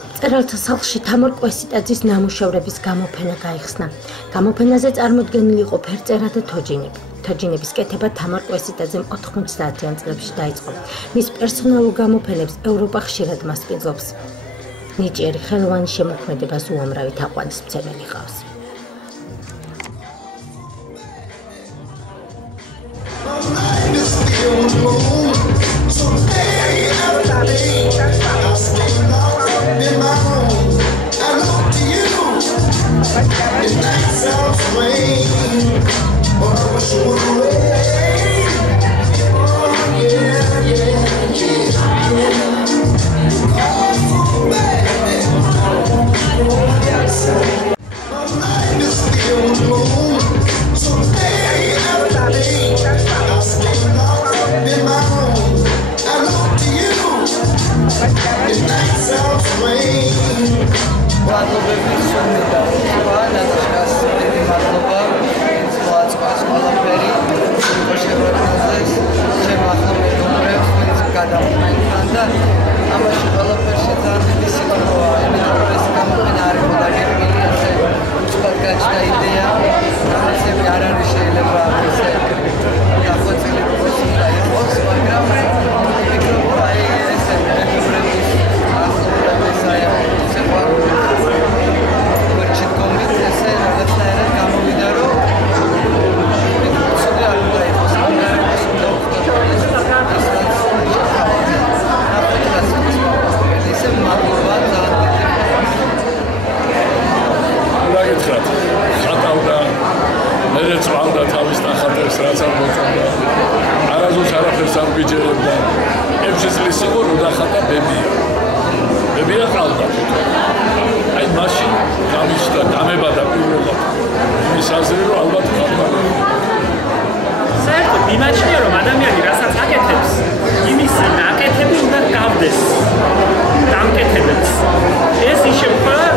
მწერალთა სახლში თამარ კვესიტაძის ნამუშევრების გამოფენა გაიხსნა. გამოფენაზე წარმოდგენილი იყო ფერწერა და თოჯინები. თოჯინების კეთება თამარ კვესიტაძემ 90-იან წლებში დაიწყო. მის პერსონალურ გამოფენებს ევროპა ხშირად მასპინძლობს. ნიჭიერი ხელოვანი შემოქმედებას უამრავი თაყვანისმცემელი ჰყავს. იმაჩნია რომ ადამიანი რასაც აკეთებს, იმის ნაკეთები უნდა გავდეს დამკეთებელს. ეს ის შემთხვევა